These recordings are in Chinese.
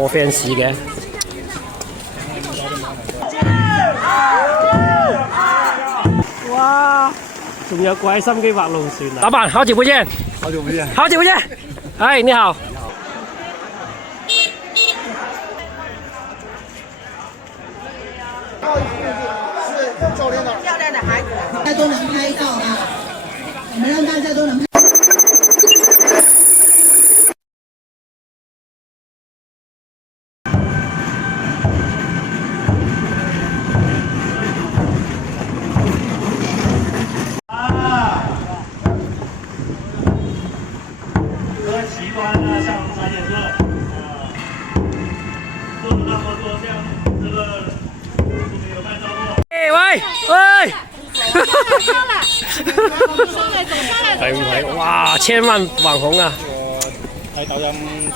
好 fancy 嘅。哇！仲有鬼心機畫龍船啊！老闆，好久不見。好久不見。好久不見。哎，你好。是教练的。教练的孩子，大家都能拍到啊！我们让大家都能拍。和习惯呢，像专业课，做那么多这样这个没有拍照过。喂喂！睇唔睇？哇，千萬網紅啊！睇抖音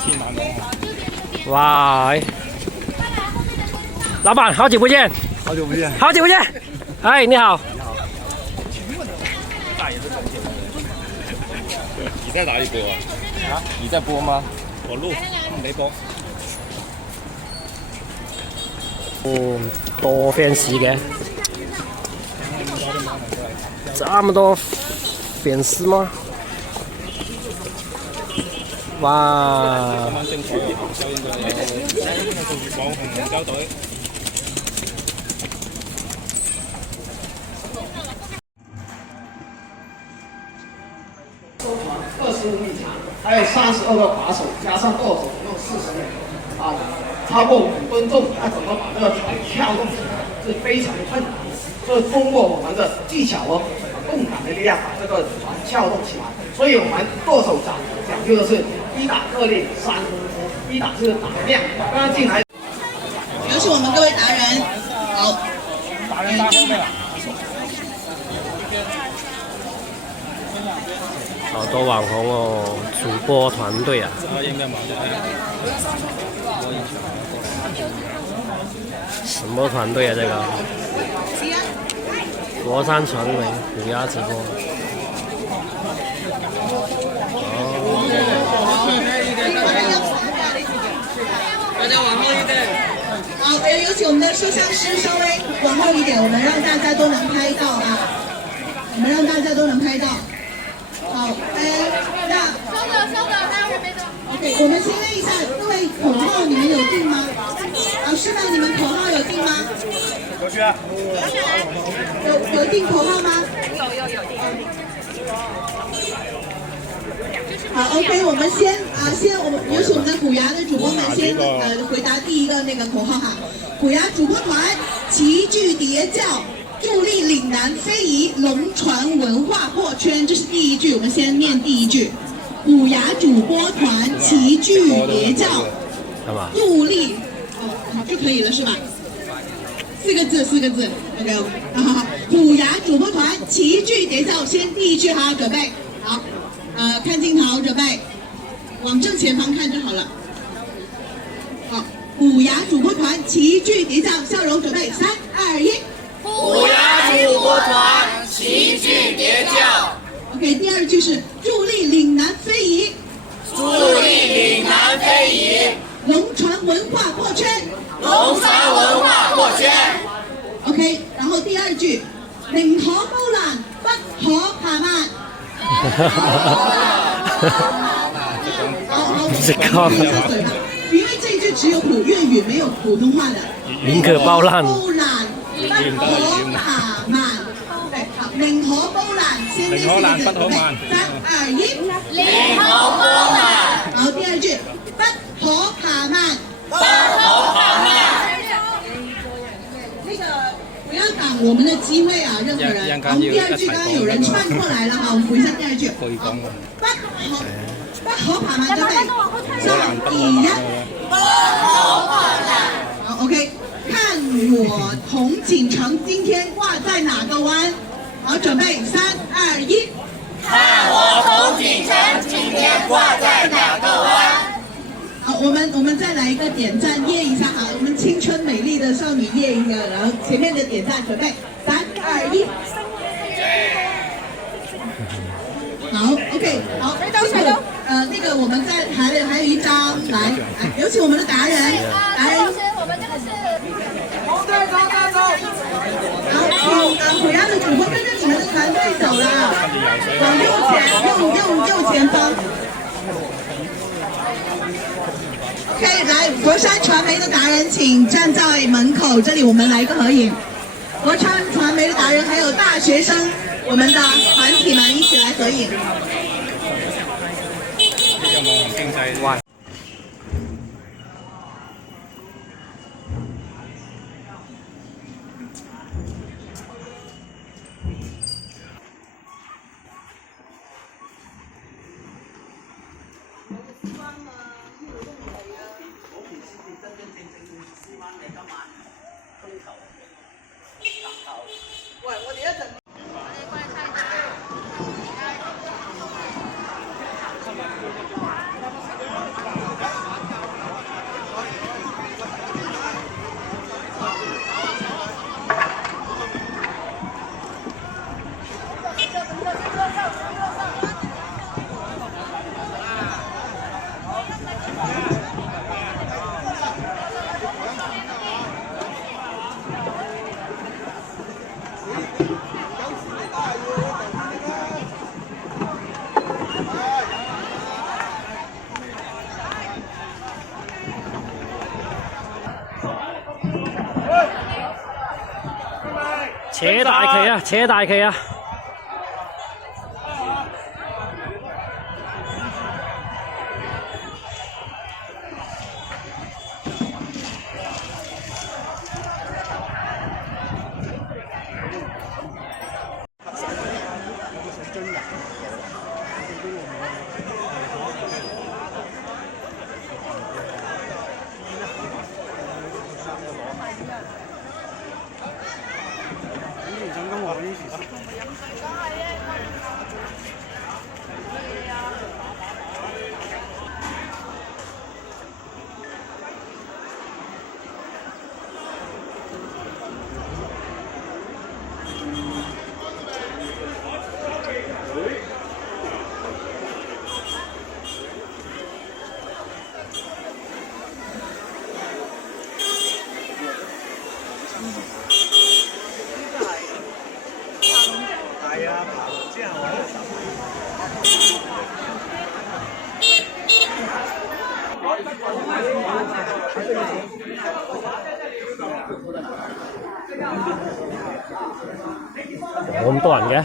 千萬網紅。哇！老闆，好久不見。好久不見。好久不見。哎，你好。你在哪里播啊？啊？你在播嗎？我錄，沒播。哦，多 fans 嘅，這麼多粉絲嗎？哇！啱啱政府就應該有網紅交隊。25米长，还有32个把手，加上舵手，共40人啊，超过5吨重，要怎么把这个船跳动起来是非常困难的。所以通过我们的技巧动感的力量把这个船跳动起来。所以我们舵手讲究的是一打克力3，一打是打量。刚刚进来，有请我们各位达人，好，达人大后面了。好多網紅哦，主播團隊啊！什麼團隊啊？這個佛山傳媒虎牙直播。大家往后一点。好，有請我們的攝像師稍微往後一點，我們讓大家都能拍到啊！我們讓大家都能拍到。好，那收的，待会儿没得。 OK， 我們先問一下各位口號，你們有定嗎？老師們，你們口號有定嗎？過去啊！有定口號嗎？有定。好 ，OK， 我們先我們有請我們的虎牙的主播們先回答第一個那個口號哈。虎牙主播團齊聚疊教。 助力嶺南非遺，龍船文化破圈，這是第一句，我們先念第一句。虎牙主播團齊聚疊教，助力，好就可以了是吧？4個字 ，OK， 好，虎牙主播團齊聚疊教，先第一句哈，準備，好，看鏡頭，準備，往正前方看就好了。好，虎牙主播團齊聚疊教，笑容準備，3、2、1。 虎牙主播团齐聚叠教。OK， 第二句是助力岭南非遗。助力岭南非遗。龙船文化破圈。龙船文化破圈。OK， 然后第二句，寧可高欄，不可爬慢。好，不是高欄。因为这一句只有粤语，没有普通話的。寧可包爛。 不可爬慢，對，好，寧可高欄，先念4個字，準備，3、2、1，寧可高欄。好，第二句，不可爬慢，不可爬慢。那個不要擋我們的機會啊，任何人。我們第二句剛剛有人串過來了哈，我們讀一下第二句，不可爬慢，準備，3、2、1，不可爬慢。好 ，OK。 看我同锦城今天挂在哪个湾？好，准备3、2、1。看我同锦城今天挂在哪个湾？好，我们再来一个点赞，耶一下哈，我们青春美丽的少女耶一个，然后前面的点赞，准备3、2、1。好 ，OK， 好，那个我们在还有一张，来，有请我们的达人，达人。我们这个是。然后请虎牙的主播跟着你们的团队走了，往右前方。OK， 来，佛山传媒的达人，请站在门口，这里我们来一个合影。佛山传媒的达人还有大学生，我们的团体们一起来合影。哇！喂，我哋一陣。扯大旗啊！扯大旗啊！咁多人嘅？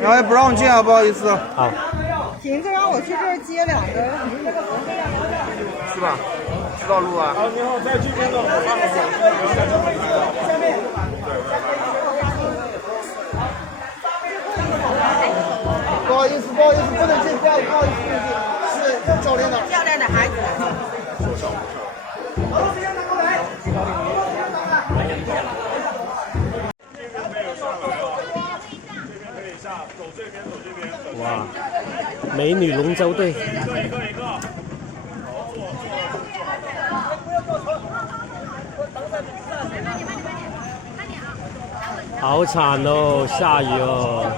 然后不让进啊，不好意思。好。行，就让我去这儿接2个。是吧？知道路啊。好，你好，在这边的下面。不好意思，不好意思，不能进，不好意思，是教练的。教练的孩子。哇，美女龙舟队。好惨哦，下雨哦。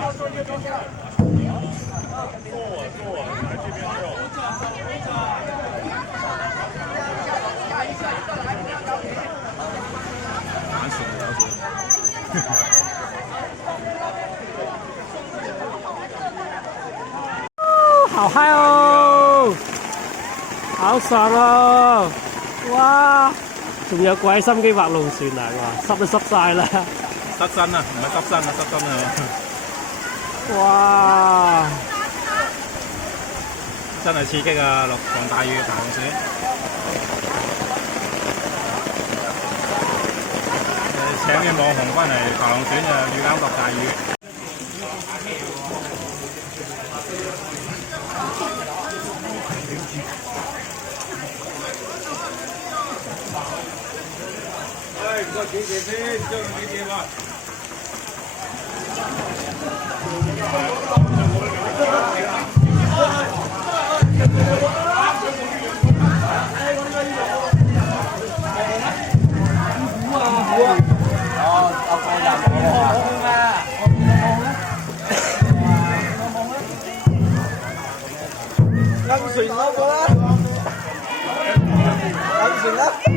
好嗨哦！好爽哦！哇，仲有鬼心機劃龍船啊！哇，濕都濕晒啦！濕身啊，唔係濕身啊，濕身啊！哇！真係刺激啊！落場大雨爬龍船。請啲網紅翻嚟爬龍船就遇啱落大雨。個幾件先，將幾件啊！了。